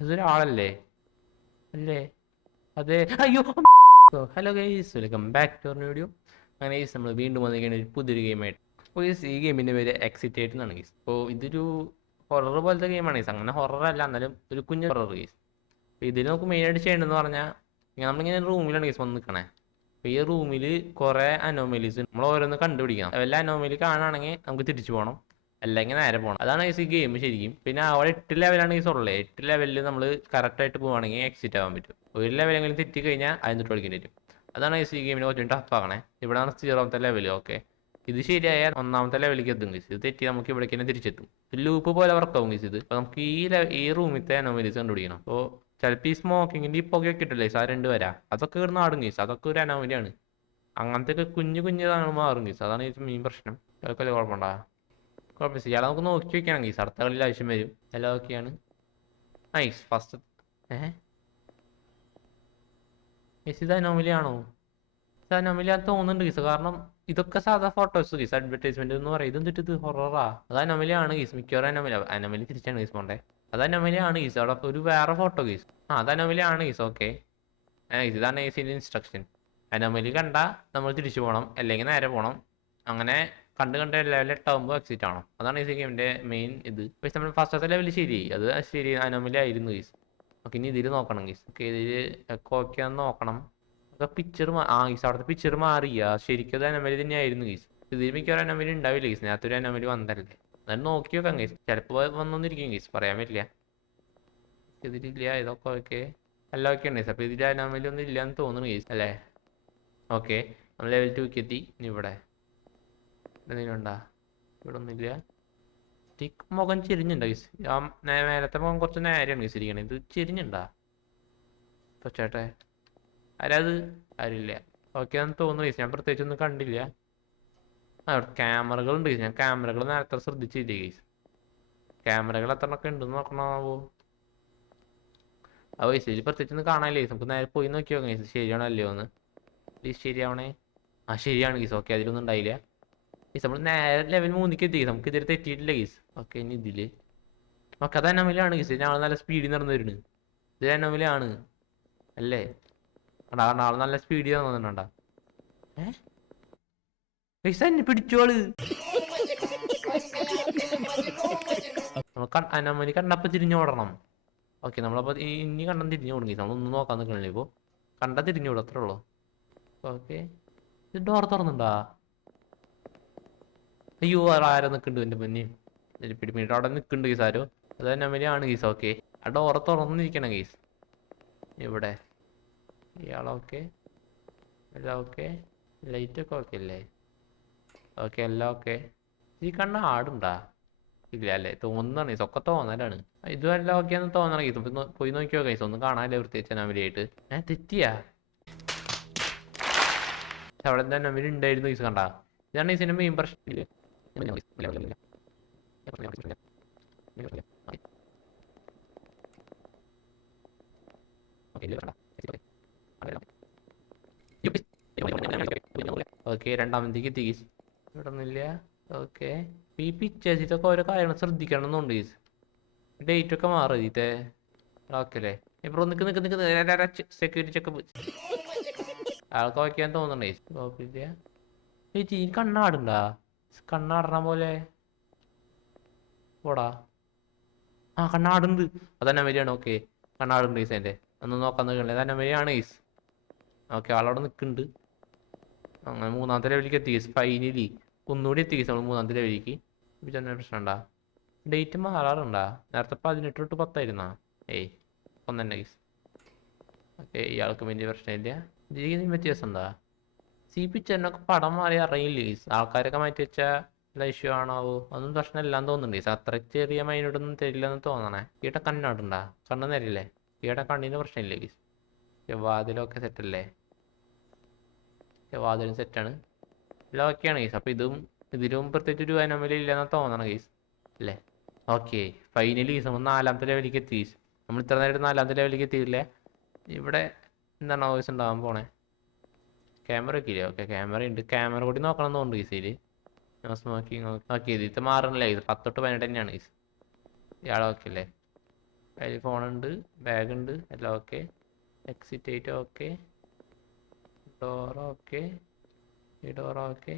ഇതൊരാളല്ലേ? അല്ലേ? അതെ. അയ്യോ. Hello guys, welcome back to our video. അങ്ങനെ ഗൈസ് നമ്മൾ വീണ്ടും വന്നിരിക്കുന്ന ഒരു പുതിയൊരു ഗെയിമായിട്ട്. അപ്പോൾ ഗൈസ് ഈ ഗെയിമിൻ്റെ പേര് എക്സിറ്റേറ്റ് എന്നാണ് ഗൈസ്. അപ്പോൾ ഇതൊരു ഹൊറർ പോലത്തെ ഗെയിമാണ് ഗൈസ്. അങ്ങനെ ഹൊറർ അല്ല, എന്നാലും ഒരു കുഞ്ഞു ഹൊറർ ഗൈസ്. അപ്പോൾ ഇതിൽ നമുക്ക് മെയിനായിട്ട് ചെയ്യേണ്ടതെന്ന് പറഞ്ഞാൽ നമ്മളിങ്ങനെ റൂമിലാണ് ഗൈസ് വന്ന് നിൽക്കണേ. അപ്പോൾ ഈ റൂമിൽ കുറേ അനോമലീസ് നമ്മൾ ഓരോന്ന് കണ്ടുപിടിക്കണം. വല്ല അനോമലി കാണുകയാണെങ്കിൽ നമുക്ക് തിരിച്ചു പോകണം, അല്ലെങ്കിൽ നേരെ പോകണം. അതാണ് ഗൈസ് ഈ ഗെയിം ശരിക്കും. പിന്നെ അവിടെ 8 ലെവലാണ് ഗൈസ് ഉള്ളത്. 8 ലെവലിൽ നമ്മൾ കറക്റ്റായിട്ട് പോവുകയാണെങ്കിൽ എക്സിറ്റ് ആവാൻ പറ്റും. ഒരു ലെവലെങ്കിലും തെറ്റി കഴിഞ്ഞാൽ അതിന് തൊട്ട് കളിക്കേണ്ടി വരും. അതാണ് ഗൈസ് ഈ ഗെയിമിന് കുറച്ചും ടഫ് ആക്കണേ. ഇവിടെയാണ് 0ാമത്തെ ലെവൽ. ഓക്കെ, ഇത് ശരിയായാൽ 1ാമത്തെ ലെവലിലേക്ക് എത്തും ഗൈസ്. ഇത് തെറ്റി നമുക്ക് ഇവിടേക്ക് തന്നെ തിരിച്ചെത്തും. ലൂപ്പ് പോലെ വർക്കാവും ഗൈസ് ഇത്. അപ്പോൾ നമുക്ക് ഈ റൂമിലത്തെ അനോമലീസ് കണ്ടുപിടിക്കണം. അപ്പോൾ ചിലപ്പോൾ ഈ സ്മോക്കിങ്ങിൻ്റെ ഈ പുകയൊക്കെ ഇട്ടില്ലേ ആ 2 വരാ, അതൊക്കെ ഇവിടുന്ന് ആടും ഗൈസ്. അതൊക്കെ ഒരു അനോമലിയാണ്. അങ്ങനത്തെ ഒക്കെ കുഞ്ഞു കുഞ്ഞു മാറും ഗൈസ്. അതാണ് ഈ മെയിൻ പ്രശ്നം. അതൊക്കെ കുഴപ്പമുണ്ടാ? കുഴപ്പമില്ല. ഇയാളെ നമുക്ക് നോക്കി വെക്കണം ഗൈസ്, അടുത്ത കളിയിൽ ആവശ്യം വരും. എല്ലാം ഓക്കെയാണ്. Nice first. ഗൈസ് ഇത് അനോമലി ആണോ? ഇത് അനോമലി ആണെന്ന് തോന്നുന്നുണ്ട് ഗൈസ്. കാരണം ഇതൊക്കെ സാധാ ഫോട്ടോസ് ഗൈസ്, അഡ്വർടൈസ്മെന്റ് എന്ന് പറയും. ഇതെന്തിട്ട് ഇത് ഹൊററാ? അത് അനോമലി ആണ് ഗൈസ്. മിക്കവാറും അനോമലി തിരിച്ചാണ് ഗൈസ് പോണ്ടേ. അത് അനോമലി ആണ് ഗൈസ്. അവിടെ ഒരു വേറെ ഫോട്ടോ ഗൈസ്. അത് അനോമലി ആണ് ഗൈസ്. ഓക്കെ, ഇതാണ് ഗൈസിന്റെ ഇൻസ്ട്രക്ഷൻ. അനോമലി കണ്ട നമ്മൾ തിരിച്ചു പോകണം, അല്ലെങ്കിൽ നേരെ പോകണം. അങ്ങനെ കണ്ട് കണ്ട് ലെവൽ 8 എക്സിറ്റ് ആണോ? അതാണ് ഈ ഗെയിമിന്റെ മെയിൻ ഇത്. പക്ഷെ നമ്മൾ ഫസ്റ്റത്തെ ലെവൽ ശരി, അത് ശരി അനോമലി ആയിരുന്നു ഗൈസ്. ഓക്കെ, ഇനി ഇതിൽ നോക്കണം ഗൈസ്. ഓക്കെ, ഇതിൽ ഒക്കെ നോക്കണം. ഒക്കെ പിക്ചർ ഗൈസ്, അവിടുത്തെ പിക്ചർ മാറിയാ ശരിക്കും അത് അനോമലി തന്നെയായിരുന്നു ഗൈസ്. ഇതിൽ മിക്കവാറും അനോമലി ഉണ്ടാവില്ല ഗൈസ്. നേരത്തെ ഒരു അനോമലി വന്നതല്ലേ. എന്നാലും നോക്കി നോക്കാം ഗൈസ്. ചിലപ്പോൾ വന്നൊന്നിരിക്കും ഗൈസ്, പറയാൻ പറ്റില്ല. ഇതിലില്ല. ഇതൊക്കെ ഓക്കെ, എല്ലാം ഓക്കെ ഉണ്ട് ഗൈസ്. അപ്പോൾ ഇതിൽ അനോമലി ഒന്നും ഇല്ല എന്ന് തോന്നുന്നു ഗൈസ് അല്ലേ? ഓക്കെ, നമ്മൾ ലെവൽ 2 എത്തി. ഇനി ഇവിടെ എന്തെങ്കിലും ഉണ്ടാ? ഇവിടെ ഒന്നുമില്ല. മുഖം ചെരിഞ്ഞുണ്ടോ ഗൈസ്? ആ മേലത്തെ മുഖം കുറച്ച് നേരെയാണ് ഗൈസ് ഇരിക്കണേ. ഇത് ചെരിഞ്ഞുണ്ടാ? ചേട്ടെ ആരാത്? ആരില്ല. ഓക്കെ എന്ന് തോന്നുന്നു ഗൈസ്. ഞാൻ പ്രത്യേകിച്ചൊന്നും കണ്ടില്ല. അവിടെ ക്യാമറകളുണ്ട് ഗൈസ്. ഞാൻ ക്യാമറകൾ നേരത്തെ ശ്രദ്ധിച്ചില്ല ഗൈസ്. ക്യാമറകൾ എത്ര എണ്ണൊക്കെ ഉണ്ടെന്ന് നോക്കണമാവോ? ആ ഗൈസ് ഇതിൽ പ്രത്യേകിച്ചൊന്നും കാണാനില്ല ഗൈസ്. നമുക്ക് നേരെ പോയി നോക്കി നോക്കാം ഗൈസ് ശരിയാണോ അല്ലയോ എന്ന്. പ്ലീസ് ശരിയാവണേ. ആ ശരിയാണ് ഗൈസ്. ഓക്കെ, അതിലൊന്നും ഉണ്ടായില്ല ഗൈസ്. നമ്മൾ നേരെ ലെവൽ 3 എത്തി ഗൈസ്. നമുക്ക് ഇതുവരെ തെറ്റിയിട്ടില്ല ഗൈസ്. ഓക്കെ, ഇനി ഇതില് ഓക്കെ, അത് അനോമലിയാണ് ഗൈസ്. ഞങ്ങൾ നല്ല സ്പീഡിൽ നടന്നു വരുന്നത്. ഇത് അനോമലിയാണ് അല്ലേ? ആള് നല്ല സ്പീഡിൽ നടന്നുണ്ടാ? ഗൈസ് എന്നെ പിടിച്ചോള്. നമ്മൾ അനോമലി കണ്ടപ്പോൾ തിരിഞ്ഞോടണം. ഓക്കെ, നമ്മളപ്പോൾ ഇനി കണ്ടം തിരിഞ്ഞോടും ഗൈസ്. നമ്മളൊന്നും നോക്കാൻ നിൽക്കണില്ല. ഇപ്പോൾ കണ്ടാൽ തിരിഞ്ഞോടും, അത്രേ ഉള്ളൂ. ഓക്കെ, ഇത് ഡോർ തുറന്നുണ്ടാ? അയ്യോ, ആരോ നിൽക്കുന്നുണ്ട് എൻ്റെ മുന്നേ. പിടിപ്പിട്ട് അവിടെ നിൽക്കുന്നുണ്ട് ഗീസ് ആരോ. അത് അനോമലിയാണ് ഗീസ്. ഓക്കെ, ആ ഡോർ തുറന്നിരിക്കണം ഗീസ്. ഇവിടെ ഇയാളോക്കെ, എല്ലാം ഓക്കെ. ലൈറ്റൊക്കെ ഓക്കെ അല്ലേ? ഓക്കെ, എല്ലാം ഓക്കെ. ഈ കണ്ണ ആടുണ്ടാ? ഇല്ല അല്ലേ? തോന്നുന്നതാണ് ഗീസ്, ഒക്കെ തോന്നലാണ്. ഇതും എല്ലാം ഓക്കെയാന്ന് തോന്നണം ഗീസ്. പോയി നോക്കിയോ ഗൈസ്, ഒന്നും കാണാനില്ല പ്രത്യേകിച്ച് അനോമലിയായിട്ട്. തെറ്റിയാ? അവിടെ എന്താ അനോമലി ഉണ്ടായിരുന്നു ഗീസ്? കണ്ടാ? ഇതാണ് ഗീസിന്റെ മെയിൻ പ്രശ്നം. ഓക്കെ, രണ്ടാമത്തേക്ക് എത്തി ഗീസ്. ഇവിടെ ഒന്നുമില്ല. ഓക്കെ, ഈ പിക്ചേഴ്സ് ഇതൊക്കെ ഓരോ കാര്യങ്ങൾ ശ്രദ്ധിക്കണം എന്നുണ്ട് ഗീസ്. ഡേറ്റ് ഒക്കെ മാറും ഇതിത്തെ. ഓക്കെ അല്ലേ? ഇപ്പൊ നിക്ക് സെക്യൂരിറ്റി ചെക്കപ്പ് ആൾക്ക് ഓക്കെയാന്ന് തോന്നണ്ടേ? കുഴപ്പമില്ല. ചേച്ചി ഈ കണ്ണാടുണ്ടാ? കണ്ണാടണ പോലെ പോടാ. ആ കണ്ണാടുണ്ട്. അത് അനോമലിയാണ്. ഓക്കെ, കണ്ണാടുണ്ട് ഗീസ്. എൻ്റെ ഒന്നും നോക്കാൻ നിൽക്കണില്ല. അത് അനോമലിയാണ് ഗീസ്. ഓക്കെ, ആളവിടെ നിൽക്കുന്നുണ്ട്. അങ്ങനെ 3ാമത്തെ ലെവലിലേക്ക് എത്തി ഗീസ്. ഫൈനലി ഒന്നുകൂടി എത്തി ഗീസ് നമ്മൾ 3ാമത്തെ ലെവലിലേക്ക്. ചെന്ന പ്രശ്നം ഉണ്ടാ? ഡേറ്റ് മാറാറുണ്ടാ? നേരത്തെ 18 തൊട്ട് 10 ആയിരുന്നാ? ഏയ്, ഒന്ന് തന്നെ ഗീസ്. ഓക്കെ, ഇയാൾക്ക് വലിയ പ്രശ്നമില്ല. ഇതിന് വ്യത്യാസം എന്താ? പിക്ചറിനൊക്കെ പടം മാറി അറിയില്ല ഗീസ്. ആൾക്കാരൊക്കെ മാറ്റി വെച്ച ഇഷ്യൂ ആണാവോ? അതൊന്നും പ്രശ്നമില്ലാന്ന് തോന്നുന്നുണ്ട് ഗീസ്. അത്ര ചെറിയ മൈനോട്ടൊന്നും തരില്ലെന്ന് തോന്നണേ. ഈടെ കണ്ണാടുണ്ടാ? കണ്ണ് നേരില്ലേ? ഈടെ കണ്ണിന് പ്രശ്നമില്ല ഗീസ്. വാതിലൊക്കെ സെറ്റല്ലേ? വാതിലും സെറ്റാണ്. എല്ലാം ഓക്കെയാണ് ഗീസ്. അപ്പോൾ ഇതിലും പ്രത്യേകിച്ച് ഒരു അനോമലി ഇല്ലെന്ന് തോന്നണം ഗീസ് അല്ലേ? ഓക്കെ, ഫൈനലി ഗീസ് നമ്മൾ 4ാമത്തെ ലെവലിലേക്ക് എത്തി ഗീസ്. നമ്മൾ ഇത്ര നേരം 4ാമത്തെ ലെവലിലേക്ക് എത്തിയില്ലേ? ഇവിടെ എന്താണ് വോയിസ് ഉണ്ടാകാൻ പോണേ? ക്യാമറ ഒക്കെ ഇല്ലേ? ഓക്കെ, ക്യാമറ ഉണ്ട്. ക്യാമറ കൂടി നോക്കണം എന്ന് തോന്നുന്നു ഗീസ്. ഇതിൽ സ്മോക്കിങ് ഓക്കെ. ഇത് മാറണില്ല ഗീസ്. 10 തൊട്ട് 18 തന്നെയാണ് ഗീസ്. ഇയാളെ ഓക്കെ അല്ലേ? കയ്യിൽ ഫോണുണ്ട്, ബാഗുണ്ട്, എല്ലാം ഓക്കെ. എക്സിറ്റ് ആയിട്ട് ഓക്കെ, ഡോർ ഓക്കെ, ഈ ഡോർ ഓക്കെ.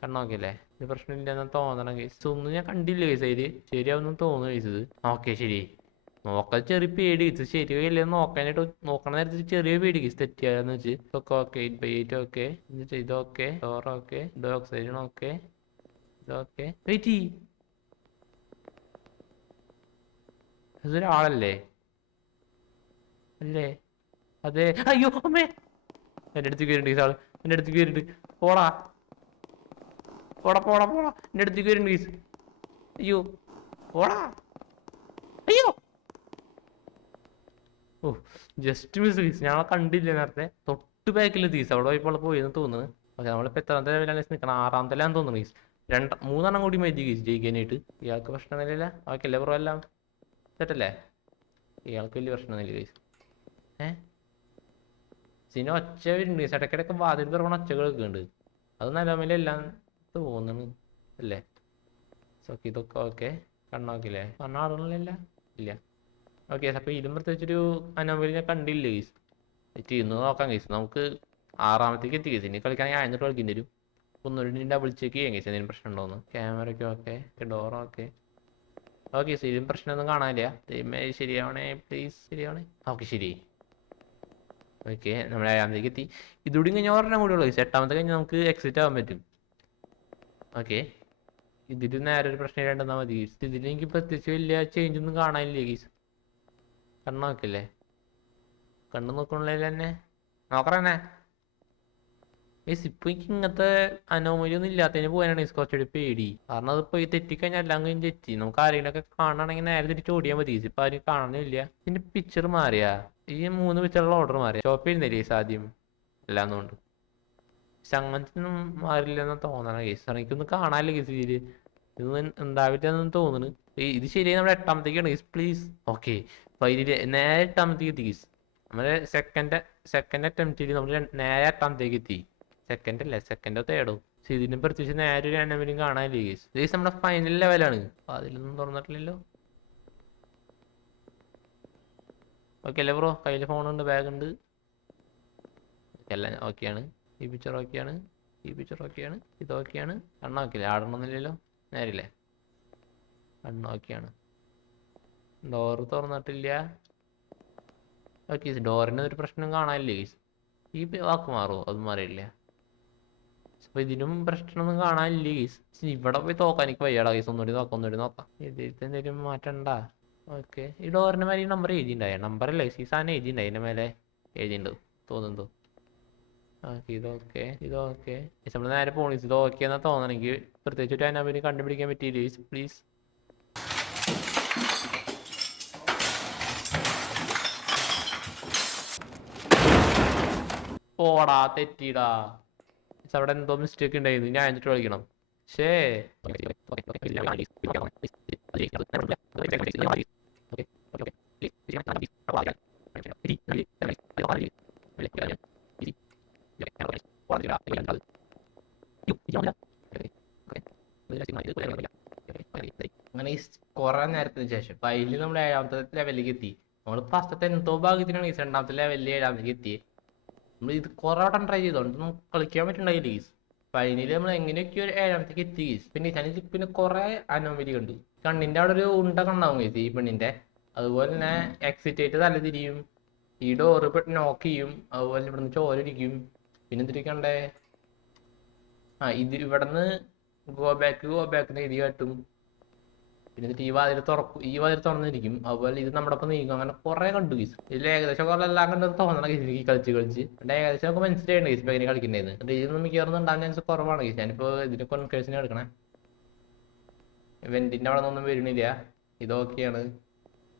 കണ്ണോക്കിയല്ലേ? ഇത് പ്രശ്നമില്ലെന്ന് തോന്നണം കേസ്. ഒന്നും ഞാൻ കണ്ടില്ല കേസ് അതിൽ. ശരിയാവുന്നു തോന്നുന്നു കേസത്. ഓക്കെ ശരി. നോക്കാൻ ചെറിയ പേടി കേസ്. ശരിയല്ലേ നോക്കാനായിട്ട് നോക്കണ നേരത്തിൽ ചെറിയ പേടി കേസ്. തെറ്റിയാന്ന് വെച്ച് ഒക്കെ ഓക്കെ. 8/8 ഓക്കെ. എന്നിട്ട് ഇതൊക്കെ, ഡോർ ഓക്കെ, ഇത് ഓക്സിജൻ ഓക്കെ, ഇതൊക്കെ. വെയിറ്റ്, ഇതൊരാളല്ലേ? അല്ലേ? അതെ. അയ്യോ അമ്മേ, എൻ്റെ അടുത്തേക്ക് വരുന്നുണ്ട് ആള്. എൻ്റെ അടുത്തേക്ക് വരുന്നുണ്ട്. പോടാ പോടാ പോടാ പോടാ, എൻ്റെ അടുത്തേക്ക് വരുന്നുണ്ട് ഗീസ്. അയ്യോ പോടാ. അയ്യോ ഓ, ജസ്റ്റ് മിസ് ഗീസ്. ഞാൻ കണ്ടില്ല നേരത്തെ. തൊട്ട് ബാക്കിൽ തീസ് അവിടെ പോയപ്പോൾ പോയെന്ന് തോന്നുന്നു. പക്ഷെ നമ്മളിപ്പോൾ എത്രാമത്തെ ലെവലാണ് നിൽക്കണം? 6ാമത്തെ ലെവലാന്ന് തോന്നുന്നു ഗീസ്. 3 കൂടി മതി ഗീസ് ജയിക്കാനായിട്ട്. ഇയാൾക്ക് പ്രശ്നമൊന്നുമില്ല. അവയ്ക്കല്ലേ ബ്രോ എല്ലാം സെറ്റല്ലേ? ഇയാൾക്ക് വലിയ പ്രശ്നമൊന്നുമില്ല ഗീസ്. സിനിമ ഒച്ച വരുന്നുണ്ട് ഗീസ്. ഇടയ്ക്കിടയ്ക്ക് വാതിൽ തുറക്കണ ഒച്ചകൾ കേൾക്കുന്നുണ്ട്. അത് നിലവിലെല്ലാം തോന്നുന്നു അല്ലേ? ഓക്കെ, ഇതൊക്കെ ഓക്കെ. കണ്ണോക്കില്ലേ? കണ്ണാടണില്ല ഇല്ല. ഓക്കെ, അപ്പോൾ ഇതും പ്രത്യേകിച്ചൊരു അനോമലി ഞാൻ കണ്ടില്ല ഗീസ്. ഇന്ന് നോക്കാം ഗീസ്. നമുക്ക് 6ാമത്തേക്ക് എത്തി ഗീസ്. ഇനി കളിക്കാൻ ഞാൻ എന്നിട്ട് കളിക്കേണ്ടി വരും. ഒന്നുകൂടി ഡബിൾ ചെക്ക് ചെയ്യാം ഗീസ്, എന്തെങ്കിലും പ്രശ്നം ഉണ്ടോന്ന്. ക്യാമറയ്ക്ക് ഓക്കെ, ഡോർ ഓക്കെ. ഓക്കെ, ഇതിലും പ്രശ്നമൊന്നും കാണാനില്ല. ശരിയാവണേ പ്ലീസ്, ശരിയാവണേ. ഓക്കെ ശരി. ഓക്കെ, നമ്മൾ 7ാമത്തേക്ക് എത്തി. ഇതുകൂടി കഴിഞ്ഞാൽ ഒരെണ്ണം കൂടി ഉള്ളൂ ഗീസ്. 8ാമത്തെ കഴിഞ്ഞാൽ നമുക്ക് എക്സിറ്റ് ആവാൻ പറ്റും. ഓക്കെ, ഇതിൽ നേരെ ഒരു പ്രശ്നം ഇല്ലാണ്ടെന്നാൽ മതി ഗീസ്. ഇതിൽ എനിക്ക് പ്രത്യേകിച്ച് വലിയ ചേഞ്ച് ഒന്നും കാണാനില്ല ഗീസ്. കണ്ണ് നോക്കില്ലേ? കണ്ണ് നോക്കണില്ല തന്നെ. നോക്കറന്നെ ഗീസ്. ഇപ്പൊ എനിക്ക് ഇങ്ങനത്തെ അനോമലി ഒന്നും ഇല്ലാത്തതിന് പോയാലാണ് ഗീസ് കുറച്ചുകൂടി പേടി. കാരണം അതിപ്പോ ഈ തെറ്റിക്കഴിഞ്ഞാൽ എല്ലാം കഴിഞ്ഞ് തെറ്റി. നമുക്ക് ആരെങ്കിലൊക്കെ കാണണമെങ്കിൽ നേരെ തിരിച്ച് ഓടിയാൽ മതി ഗീസ്. ഇപ്പൊ ആരും കാണുന്നില്ല. ഇതിന്റെ പിക്ചർ മാറിയാ? ഈ 3 പിക്ചറുള്ള ഓർഡർ മാറിയ ഷോപ്പ് ചെയ്യുന്നില്ലേ ഗീസ് ആദ്യം എല്ലാന്നുകൊണ്ട്? പക്ഷെ അങ്ങനത്തെ ഒന്നും മാറില്ലെന്ന് തോന്നണം ഗീസ്. എനിക്കൊന്നും കാണാനില്ല ഗീസ്. ഇതില് ഇതൊന്നും ഉണ്ടാവില്ലെന്ന് തോന്നുന്നു. ഇത് ശരിയായി നമ്മുടെ 8ാമത്തേക്കാണ് ഗീസ്. പ്ലീസ്. ഓക്കെ, അപ്പൊ ഇതില് നേരെ 8ാമത്തേക്ക് എത്തി ഗീസ്. നമ്മുടെ സെക്കൻഡ് അറ്റംപ്റ്റിൽ നമ്മൾ നേരെ 8ാമത്തേക്ക് എത്തി. സെക്കൻഡ് അല്ലേ, സെക്കൻഡോ തേർഡോ. പക്ഷെ ഇതിനെ പ്രത്യേകിച്ച് നേരെ ഒരു എണ്ണലും കാണാനില്ല ഗീസ്. ഗീസ് നമ്മുടെ ഫൈനൽ ലെവലാണ്. അപ്പൊ അതിലൊന്നും തുറന്നിട്ടില്ലല്ലോ. ഓക്കെ അല്ലേ ബ്രോ? കയ്യിൽ ഫോണുണ്ട്, ബാഗുണ്ട്, എല്ലാം ഓക്കെയാണ്. ഈ പിക്ചർ ഓക്കെയാണ്, ഈ പിക്ചർ ഓക്കെയാണ്, ഇതൊക്കെയാണ്. കണ്ണോക്കില്ലേ? ആടണമെന്നില്ലല്ലോ. നേരില്ലേ? കണ്ണോക്കെയാണ്. ഡോറ് തുറന്നിട്ടില്ല. ഓക്കെ, ഡോറിന് ഒരു പ്രശ്നം കാണാനില്ല ഗീസ്. ഈ വാക്ക് മാറുമോ? അതും മാറിയില്ല. അപ്പൊ ഇതിനും പ്രശ്നമൊന്നും കാണാനില്ല ഗീസ്. ഇവിടെ പോയി തോക്കാൻ എനിക്ക് വയ്യാടാ ഗീസ്. ഒന്നുകൂടി നോക്കാം. ഇതിലത്തെ എന്തെങ്കിലും മാറ്റണ്ട. ഓക്കെ, ഈ ഡോറിന് മേലെ ഈ നമ്പർ എഴുതിണ്ടായ? നമ്പറല്ലേ ഈ സാധനം എഴുതിണ്ടായി. അതിന്റെ മേലെ എഴുതിണ്ട് തോന്നുന്നു. ഓക്കെ, ഇതൊക്കെ നമ്മൾ നേരെ പോണീസ്. ഇത് ഓക്കെ എന്നാ തോന്നണെങ്കിൽ പ്രത്യേകിച്ച് ഒരു അനാമലി കണ്ടുപിടിക്കാൻ പറ്റിയില്ല ഗീസ്. പ്ലീസ്. പോടാ, തെറ്റിടാ. അവിടെ എന്തോ മിസ്റ്റേക്ക് ഉണ്ടായിരുന്നു. ഞാൻ എന്നിട്ട് കളിക്കണം. ശേ, അങ്ങനെ കുറെ നേരത്തിന് ശേഷം ഫൈനലി നമ്മൾ 7ാമത്തെ ലെവലിലേക്ക് എത്തി. നമ്മൾ ഫസ്റ്റത്തെ എന്തോ ഭാഗ്യത്തിനാണ് ഈ 2ാമത്തെ ലെവലിൽ 7ാമത്തേക്ക് എത്തിയത്. നമ്മൾ ഇത് കുറെ വട്ടം ട്രൈ ചെയ്തോണ്ട് നമുക്ക് കളിക്കാൻ പറ്റുണ്ടായില്ല ഗീസ്. ഫൈനലി നമ്മൾ എങ്ങനെയൊക്കെയോ 7ാമത്തേക്ക് എത്തി ഗീസ്. പിന്നെ കുറെ അനോമലി കണ്ടു. കണ്ണിന്റെ അവിടെ ഒരു ഉണ്ട കണ്ണാവും ഗീസ് ഈ പെണ്ണിന്റെ. അതുപോലെ തന്നെ എക്സിറ്റ് ആയിട്ട് തല തിരിയും. ഈ ഡോറ് നോക്ക് ചെയ്യും. അതുപോലെ ഇവിടുന്ന് ചോരടിക്കും. പിന്നെ എന്തിരിക്കണ്ടേ? ഇത് ഇവിടുന്ന് ഗോ ബാക്ക് എഴുതി കാട്ടും. പിന്നെ ഈ വാതിൽ തുറന്നിരിക്കും. അതുപോലെ ഇത് നമ്മുടെ ഒപ്പം നീക്കും. അങ്ങനെ കുറെ കണ്ടു ഗീസ്. ഇതിൽ ഏകദേശം കുറെ എല്ലാം കണ്ടെന്ന് തോന്നണം ഗീസ്. എനിക്ക് കളിച്ച് ഏകദേശം നമുക്ക് മനസ്സിലായിട്ടുണ്ട് ഗീസ് ഇപ്പൊ എങ്ങനെ കളിക്കുന്നതെന്ന്. ഇതൊന്നും മിക്കവാറും ഉണ്ടാകാൻ ചാൻസ് കുറവാണ് ഗീസ്. ഞാനിപ്പോ ഇതിന് കോൺഫിഡൻസിന് എടുക്കണേ. ഇവന്റിന്റെ അവിടെ നിന്നൊന്നും വരുന്നില്ല. ഇതൊക്കെയാണ്.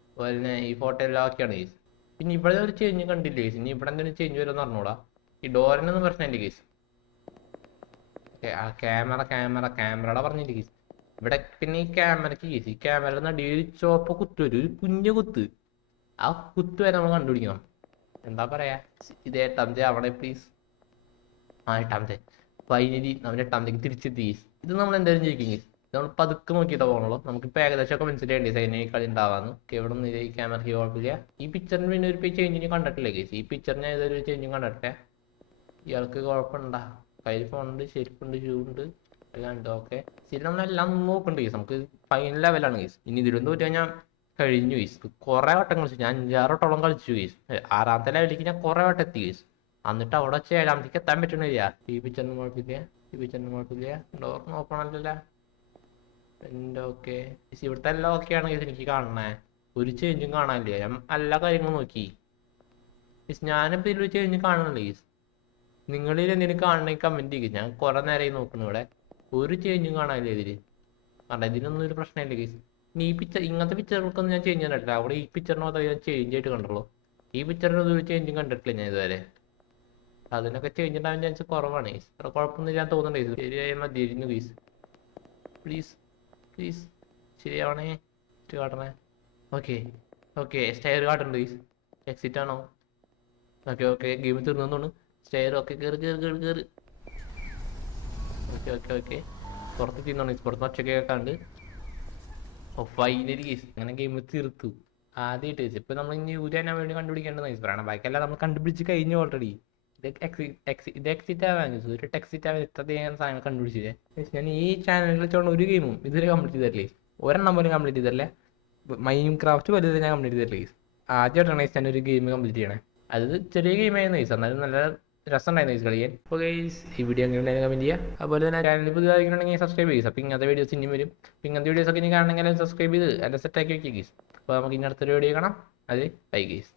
അതുപോലെ തന്നെ ഈ ഫോട്ടോ എല്ലാം ഓക്കെയാണ് ഗീസ്. പിന്നെ ഇവിടെ ഒരു ചേഞ്ച് കണ്ടില്ല ഗീസ്. ഇനി ഇവിടെ എന്തെങ്കിലും ചേഞ്ച് വരുമെന്ന് പറഞ്ഞൂടാ. ഈ ഡോറിനൊന്നും പ്രശ്നമില്ല ഗീസ്. ക്യാമറയുടെ പറഞ്ഞില്ല ഗീസ്. ഇവിടെ പിന്നെ ഈ ക്യാമറയ്ക്ക് ഗീസ്, ഈ ക്യാമറയുടെ നടുവിൽ ചോപ്പ് കുത്ത് വരും, ഒരു കുഞ്ഞു കുത്ത്. ആ കുത്ത് വരെ നമ്മൾ കണ്ടുപിടിക്കണം. എന്താ പറയാ? ഇത് 8ാമത്തെ ആവണേ പ്ലീസ്. 8ാമത്തെ ഫൈനലി നമ്മൾ 8ാമത്തേക്ക് തിരിച്ചെത്തി ഗീസ്. ഇത് നമ്മൾ എന്തായാലും ജയിക്കും ഗീസ്. നമ്മൾ പതുക്കെ നോക്കിയിട്ടേ പോകണുള്ളൂ. നമുക്കിപ്പോൾ ഏകദേശമൊക്കെ മനസ്സിലായി ഡിസൈൻ ഈ കളി ഉണ്ടാവാന്ന്. ഇവിടെ ഒന്നും ഈ ക്യാമറയ്ക്ക് കുഴപ്പമില്ല. ഈ പിക്ചറിന് പിന്നെ ഒരു ചേഞ്ചിന് കണ്ടിട്ടില്ലേ കേസ്? ഈ പിക്ചറിന് ഏതൊരു ചേഞ്ചും കണ്ടിട്ടില്ലേ? ഇയാൾക്ക് കുഴപ്പമുണ്ടാ? കയ്യിൽ ഫോണുണ്ട്, ചെരുപ്പുണ്ട്, ഷൂ ഉണ്ട്, എല്ലാം ഉണ്ട്. ഓക്കെ, ശരി, നമ്മളെല്ലാം നോക്കുന്നുണ്ട് കേസ്. നമുക്ക് ഫൈനൽ ലെവലാണ് കേസ്. ഇനി ഇതിലൊന്നും തോറ്റു കഴിഞ്ഞാൽ കഴിഞ്ഞു കേസ്. കുറേ വട്ടം കളിച്ചു ഞാൻ, 5-6 വട്ടോളം കളിച്ചു കേസ്. 6ാമത്തെ ലെവലിലേക്ക് ഞാൻ കുറേ വട്ടം എത്തി കേസ്. എന്നിട്ട് അവിടെ വെച്ച് 7ാമത്തേക്ക് എത്താൻ പറ്റണില്ല. ഈ പിക്ചറിന് കുഴപ്പമില്ല, ഈ പിക്ചറിന് കുഴപ്പമില്ല. ഡോർ ഓപ്പൺ അല്ലല്ലോ എൻ്റെ. ഓക്കെ, ഇവിടുത്തെ എല്ലാം ഓക്കെയാണ് കേസ്. എനിക്ക് കാണണേ ഒരു ചേഞ്ചും കാണാനില്ല. ഞാൻ എല്ലാ കാര്യങ്ങളും നോക്കി കേസ്. ഞാനിപ്പോൾ ഇതിൽ ചേഞ്ച് കാണുന്നില്ല കേസ്. നിങ്ങളിൽ എന്തെങ്കിലും കാണണമെങ്കിൽ കമൻറ്റ് ചെയ്യുക. ഞാൻ കുറേ നേരമായി നോക്കുന്നു ഇവിടെ, ഒരു ചേഞ്ചും കാണാനില്ല ഇതിൽ. കാരണം ഇതിനൊന്നും ഒരു പ്രശ്നമില്ല കേസ്. ഇനി ഈ പിക്ചർ, ഇങ്ങനത്തെ പിക്ചറുകൾക്കൊന്നും ഞാൻ ചേഞ്ച് കണ്ടിട്ടില്ല. അവിടെ ഈ പിക്ചറിന് മാത്രമേ ഞാൻ ചേഞ്ച് ആയിട്ട് കണ്ടുള്ളൂ. ഈ പിക്ചറിനൊന്നും ഒരു ചേഞ്ചും കണ്ടിട്ടില്ല ഞാൻ ഇതുവരെ. അതിനൊക്കെ ചേഞ്ച് ഉണ്ടാവാൻ ചാൻസ് കുറവാണ് കേസ്. അത്ര കുഴപ്പമൊന്നും ഞാൻ തോന്നുന്നുണ്ട് കേസ്. ശരിയായ മതിയായിരുന്നു കേസ്. പ്ലീസ് പ്ലീസ് ശരിയാവണേ, കാട്ടണേ. ഓക്കെ ഓക്കെ, സ്റ്റെയർ കാട്ടുന്നുണ്ട് കേസ്. എക്സിറ്റ് ആണോ? ഓക്കെ ഓക്കെ, ഗെയിം തീർന്നു. സ്റ്റെയർ ഓക്കെ, കയറി കയറി കയറി കയറി. ഓക്കെ ഓക്കെ ഓക്കെ, പുറത്ത് തിന്നോണം കേസ്. പുറത്ത് ഒച്ചയൊക്കെ കേൾക്കാണ്ട്. ഓ ഫൈനലി കേസ്, അങ്ങനെ ഗെയിം തീർത്തു ആദ്യമായിട്ട് കേസ്. ഇപ്പം നമ്മൾ ഇനി ഊരാനാൻ വേണ്ടി കണ്ടുപിടിക്കേണ്ടത് കേസ് പറയണം. ബാക്കിയെല്ലാം നമ്മൾ കണ്ടുപിടിച്ച് കഴിഞ്ഞു ഓൾറെഡി. ഇത് എക്സിറ്റ് ആവാൻ ഒരു ടെക്സിറ്റ് ആവാൻ ഇത്രയധികം സാധനങ്ങൾ കണ്ടുപിടിച്ചില്ലേ. ഞാൻ ഈ ചാനലിൽ വെച്ചോണ്ട് ഒരു ഗെയിമും ഇതുവരെ കംപ്ലീറ്റ് ചെയ്തല്ലേ. ഒരെണ്ണം പോലും കംപ്ലീറ്റ് ചെയ്തല്ലേ. മൈൻ ക്രാഫ്റ്റ് വലുത് ഞാൻ കംപ്ലീറ്റ് ചെയ്തല്ലേ. ആദ്യമായിട്ടാണ് ഞാൻ ഒരു ഗെയിം കംപ്ലീറ്റ് ചെയ്യണേ. അത് ചെറിയ ഗെയിമായിരുന്നു ഗൈസ്, എന്നാലും നല്ല രസമുണ്ടായിരുന്നു ഗൈസ് കളിക്കാൻ. അപ്പോൾ ഗൈസ് ഈ വീഡിയോ എങ്ങനെ കമൻറ്റ് ചെയ്യുക. അതുപോലെ തന്നെ ചാനൽ പുതിയതായിരിക്കണമെങ്കിൽ സബ്സ്ക്രൈബ് ചെയ്യുക. അപ്പോൾ ഇങ്ങനത്തെ വീഡിയോസ് ഇനിയും വരും. അപ്പോൾ ഇങ്ങനത്തെ വീഡിയോസ് ഒക്കെ ഇനി കാണണമെങ്കിൽ സബ്സ്ക്രൈബ് ചെയ്ത് എല്ലാം സെറ്റാക്കി വയ്ക്കുക ഗൈസ്. അപ്പോൾ നമുക്ക് ഇനി അടുത്തൊരു വീഡിയോ കാണാം. അത് ബൈ ഗൈസ്.